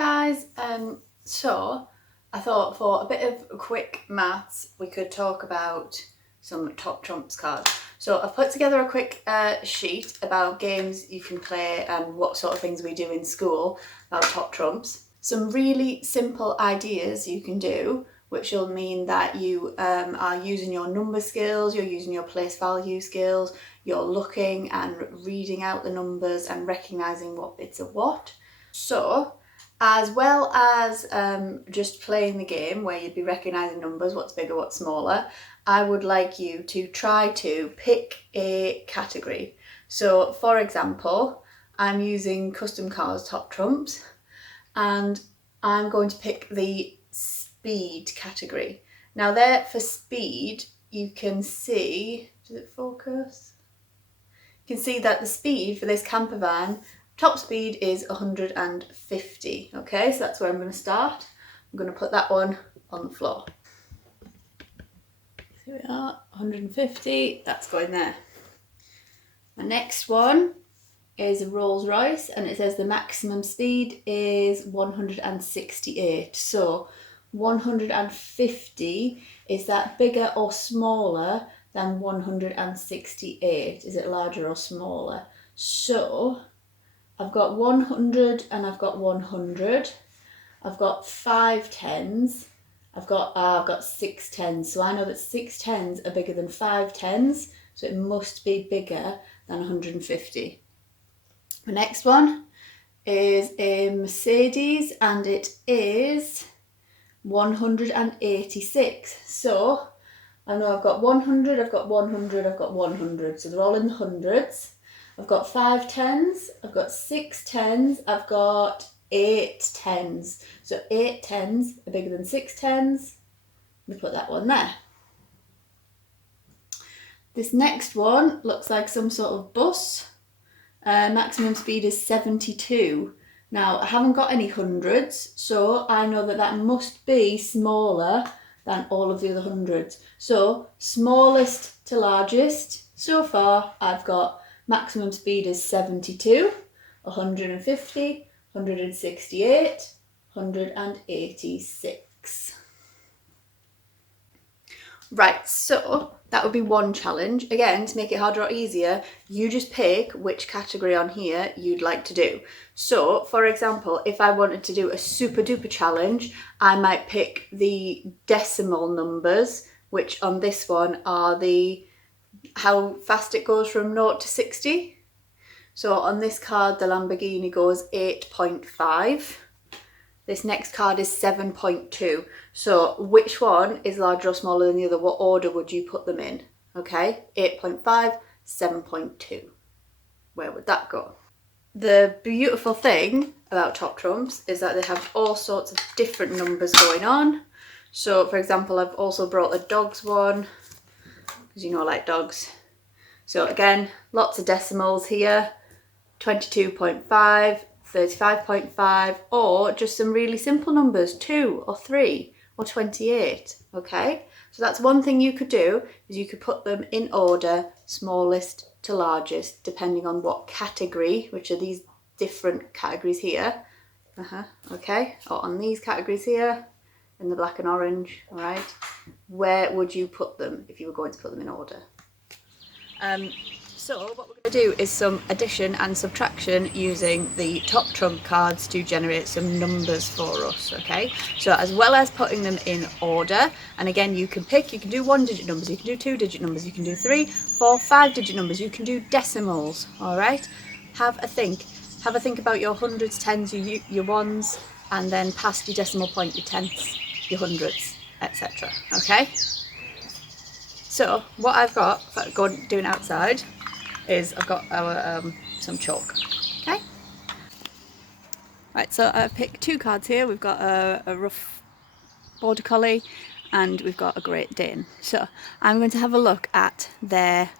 guys, so I thought for a bit of quick maths we could talk about some top trumps cards. So I've put together a quick sheet about games you can play and what sort of things we do in school about top trumps. Some really simple ideas you can do, which will mean that you are using your number skills, you're using your place value skills, you're looking and reading out the numbers and recognising what bits are what. So, as well as just playing the game where you'd be recognising numbers, what's bigger, what's smaller, I would like you to try to pick a category. So, for example, I'm using custom cars top trumps and I'm going to pick the speed category. Now there for speed, you can see, does it focus? You can see that the speed for this camper van, top speed is 150, okay? So that's where I'm going to start. I'm going to put that one on the floor. Here we are, 150, that's going there. The next one is a Rolls Royce and it says the maximum speed is 168. So 150, is that bigger or smaller than 168? Is it larger or smaller? So I've got 100 and I've got 100. I've got 5 tens. I've got 6 tens. So I know that 6 tens are bigger than 5 tens. So it must be bigger than 150. The next one is a Mercedes and it is 186. So I know I've got 100, I've got 100, I've got 100. So they're all in the hundreds. I've got 5 tens, I've got 6 tens, I've got 8 tens. So 8 tens are bigger than 6 tens. We put that one there. This next one looks like some sort of bus. Maximum speed is 72. Now, I haven't got any hundreds, so I know that that must be smaller than all of the other hundreds. So, smallest to largest, so far I've got maximum speed is 72, 150, 168, 186. Right, so that would be one challenge. Again, to make it harder or easier, you just pick which category on here you'd like to do. So, for example, if I wanted to do a super duper challenge, I might pick the decimal numbers, which on this one are the how fast it goes from 0 to 60. So on this card, the Lamborghini goes 8.5. This next card is 7.2. So which one is larger or smaller than the other? What order would you put them in? Okay, 8.5, 7.2. Where would that go? The beautiful thing about top trumps is that they have all sorts of different numbers going on. So for example, I've also brought a dogs one, because you know I like dogs. So again, lots of decimals here, 22.5, 35.5, or just some really simple numbers, 2 or 3 or 28, okay? So that's one thing you could do, is you could put them in order, smallest to largest, depending on what category, which are these different categories here, okay? Or on these categories here, in the black and orange, all right? Where would you put them if you were going to put them in order? So what we're going to do is some addition and subtraction using the top trump cards to generate some numbers for us, okay? So as well as putting them in order, and again you can pick, you can do 1-digit numbers, you can do 2-digit numbers, you can do 3, 4, 5-digit numbers, you can do decimals, all right? Have a think about your hundreds, tens, your ones, and then past your decimal point, your tenths, your hundreds, etc. Okay? So what I've got, doing outside, is I've got our some chalk. Okay. Right. So I've picked 2 cards here. We've got a rough border collie, and we've got a Great Dane. So I'm going to have a look at their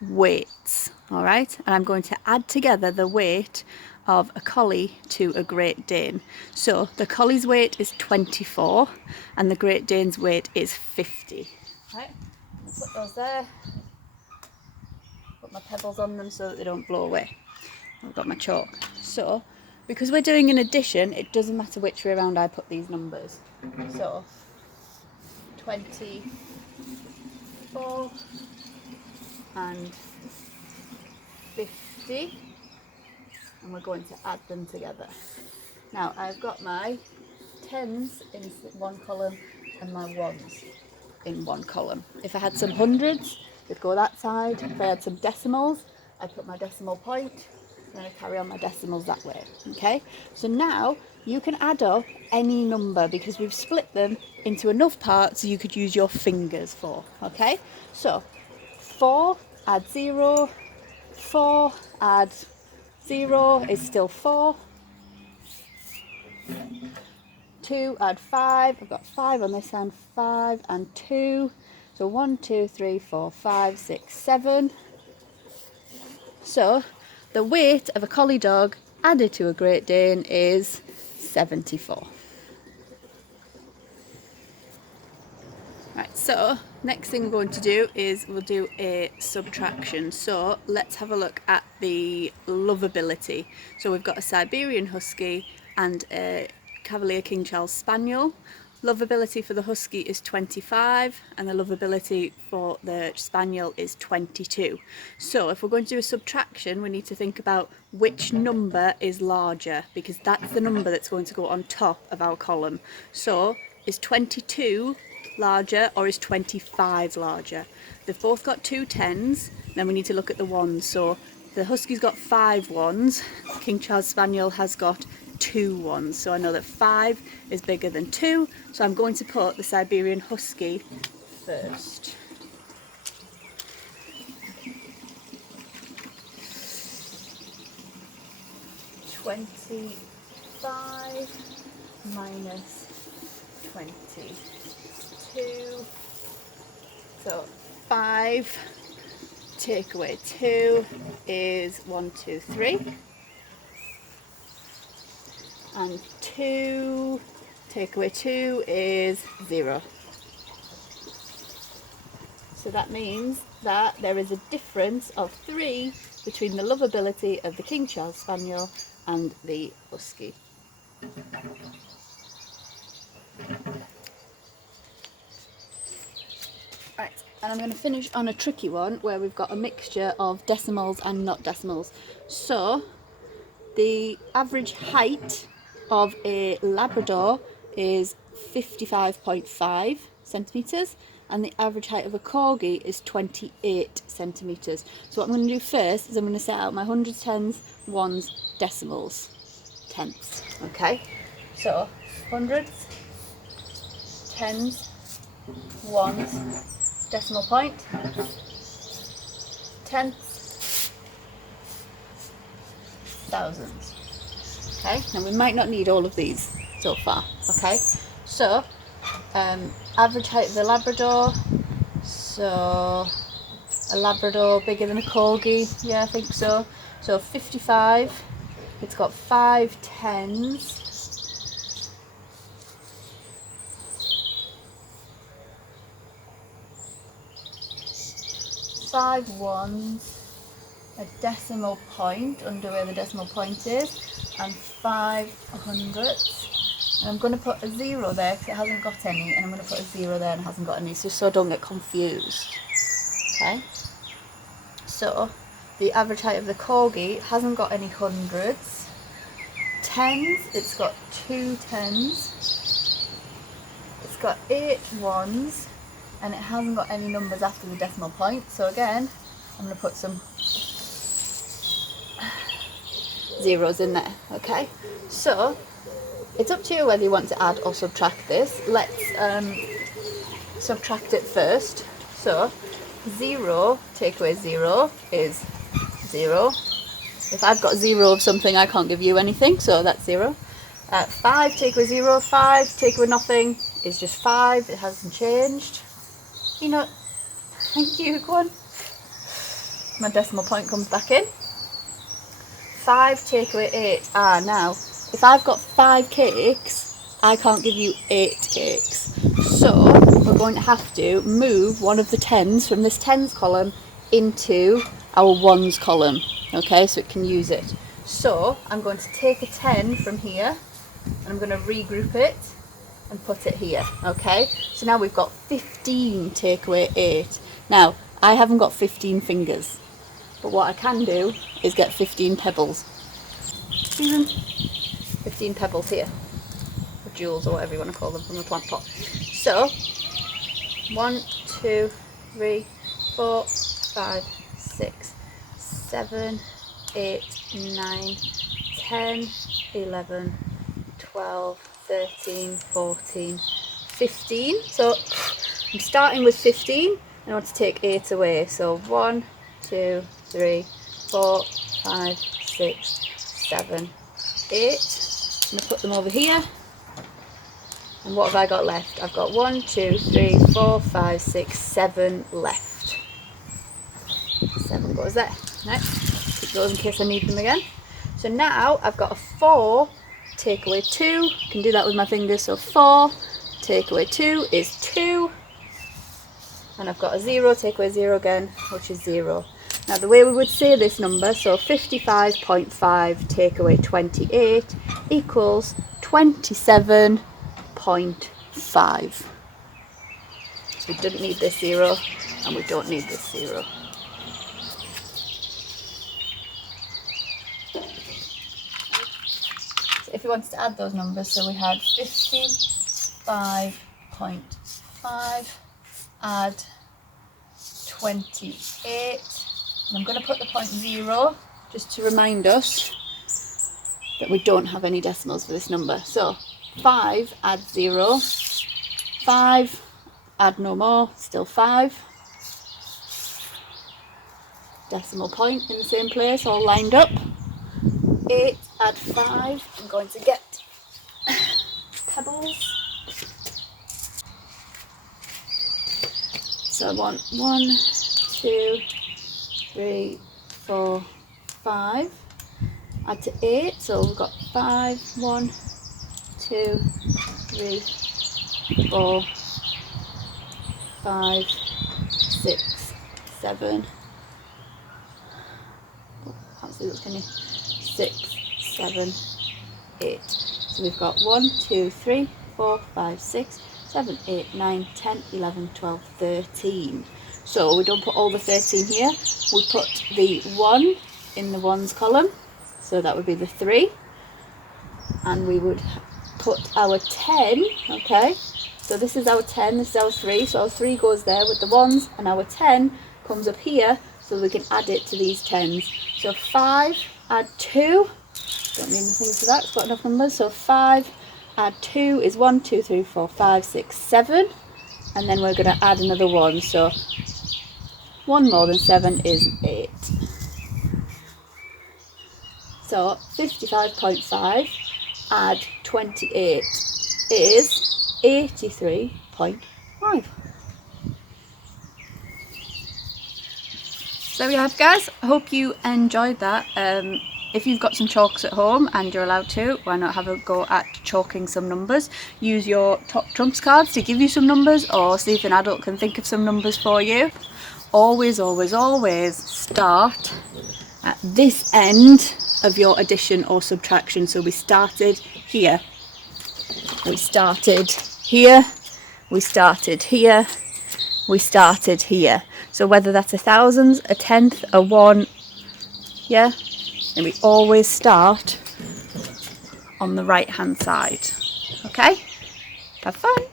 weights. All right, and I'm going to add together the weight of a collie to a Great Dane. So the collie's weight is 24, and the Great Dane's weight is 50. Right. Put those there. Put my pebbles on them so that they don't blow away. I've got my chalk. So because we're doing an addition, it doesn't matter which way around I put these numbers. So 24 and 50, and we're going to add them together. Now I've got my tens in one column and my ones in one column. If I had some hundreds, it'd go that side. If I had some decimals, I'd put my decimal point, and then I carry on my decimals that way. Okay, so now you can add up any number because we've split them into enough parts so you could use your fingers for. Okay, so 4 add 0, 4 add 0 is still 4. 2 add 5, I've got 5 on this hand, 5 and 2, so 1, 2, 3, 4, 5, 6, 7. So the weight of a collie dog added to a Great Dane is 74. Right, so next thing we're going to do is we'll do a subtraction. So let's have a look at the lovability. So we've got a Siberian Husky and a Cavalier King Charles Spaniel. Lovability for the Husky is 25 and the lovability for the Spaniel is 22. So if we're going to do a subtraction, we need to think about which number is larger, because that's the number that's going to go on top of our column. So is 22 larger or is 25 larger? They've both got 2 tens, then we need to look at the ones. So the Husky's got 5 ones, King Charles Spaniel has got 2 ones, so I know that 5 is bigger than 2, so I'm going to put the Siberian Husky first. $25 minus 22, so 5 take away 2 is 1, 2, 3. And 2 take away 2 is 0. So that means that there is a difference of 3 between the lovability of the King Charles Spaniel and the Husky. Right, and I'm going to finish on a tricky one where we've got a mixture of decimals and not decimals. So the average height of a Labrador is 55.5 centimetres and the average height of a Corgi is 28 centimetres. So what I'm going to do first is I'm going to set out my hundreds, tens, ones, decimals, tenths. Okay, so hundreds, tens, ones, decimal point, tenths, thousands. Okay, now we might not need all of these so far. Okay, so average height of the Labrador, so a Labrador bigger than a Corgi, yeah, I think so. So 55, it's got 5 tens, 5 ones, a decimal point under where the decimal point is, and 5 hundredths. And I'm going to put a 0 there because it hasn't got any, and I'm going to put a 0 there and it hasn't got any, so don't get confused. Okay, so the average height of the Corgi hasn't got any hundreds. Tens, it's got 2 tens, it's got 8 ones, and it hasn't got any numbers after the decimal point. So again, I'm going to put some zeros in there. Okay, so it's up to you whether you want to add or subtract this. Let's subtract it first. So 0 take away 0 is 0. If I've got 0 of something, I can't give you anything, so that's 0. 5 take away 0, 5 take away nothing is just 5. It hasn't changed. You know, thank you, go on. My decimal point comes back in. 5 take away 8. Now, if I've got 5 cakes, I can't give you 8 cakes. So, we're going to have to move one of the tens from this tens column into our ones column. Okay, so it can use it. So I'm going to take a 10 from here and I'm going to regroup it and put it here. Okay, so now we've got 15, take away 8. Now I haven't got 15 fingers, but what I can do is get 15 pebbles. 15 pebbles here, or jewels, or whatever you want to call them, from the plant pot. So 1, 2, 3, 4, 5, 6, 7, 8, 9, 10, 11, 12, 13, 14, 15. So I'm starting with 15 and I want to take 8 away. So 1, 2, 3, 4, 5, 6, 7, 8. I'm going to put them over here. And what have I got left? I've got 1, 2, 3, 4, 5, 6, 7 left. 7 goes there. Right. Keep those in case I need them again. So now I've got a 4, take away 2. I can do that with my fingers. So 4, take away 2 is 2. And I've got a 0, take away 0 again, which is 0. Now the way we would say this number, so 55.5 take away 28 equals 27.5. We didn't need this 0 and we don't need this 0. So if we wanted to add those numbers, so we had 55.5 add 28, and I'm going to put the point 0 just to remind us that we don't have any decimals for this number. So 5 add 0, 5 add no more, still 5, decimal point in the same place, all lined up. 8 add 5, I'm going to get pebbles. So I want 1, 2, 3, 4, 5. Add to 8, so we've got 5, 1, 2, 3, 4, 5, 6, 7. Oh, can't see those, can you? 6, 7, 8. So we've got 1, 2, 3, 4, 5, 6, 7, 8, 9, 10, 11, 12, 13. So we don't put all the 13 here, we put the 1 in the ones column, so that would be the 3, and we would put our 10, okay, so this is our 10, this is our 3, so our 3 goes there with the ones, and our 10 comes up here, so we can add it to these 10s. So 5 add 2, don't need anything for that, it's got enough numbers, so 5 add 2 is 1, 2, 3, 4, 5, 6, 7, and then we're going to add another 1, so 1 more than 7 is 8. So 55.5 add 28 is 83.5. So there we have, guys. I hope you enjoyed that. If you've got some chalks at home and you're allowed to, why not have a go at chalking some numbers? Use your top trumps cards to give you some numbers, or see if an adult can think of some numbers for you. Always, always, always start at this end of your addition or subtraction. So we started here, we started here, we started here, we started here. So whether that's a thousands, a tenth, a 1, yeah, and we always start on the right hand side. Okay, have fun.